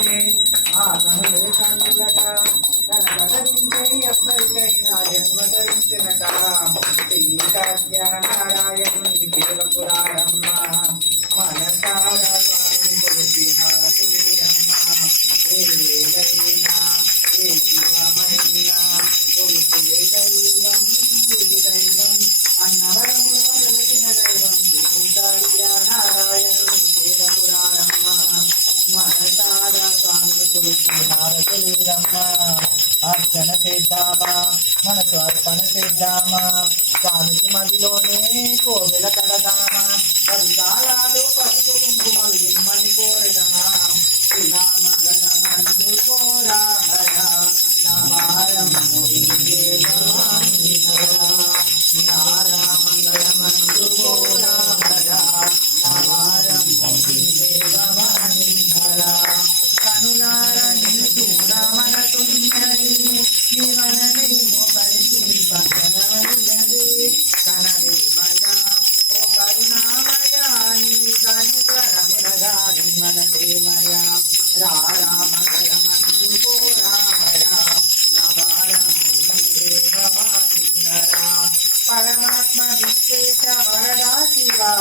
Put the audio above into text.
చూచి ఆ కనులే కన్నులట కనబడరించే ఎవ్వరికైనా జన్మ ధరించినట నారాయణుని దేవపురారమ్మ మనసారా స్వామిని హారతులీరమ్మ ఏ వేళైనా ఏ స్వామిని కొలిచి హారతులీరమ్మ అర్చన చేద్దామా? మనకు అర్పణ చేద్దామా? స్వామికి మదిలోనే కోవెల కడదామా? పరికాలాలు పసుపు కుంకుమలు ఇమ్మని కోరడమా ఇలా మంగళమందు కోరాహర నవారం నారా మంగళమందు కోరాహర నవారం కనులార वंदे मया रामकरमन्तो रामया परमात्मा परमात्मविश्वेश वरदा शिवा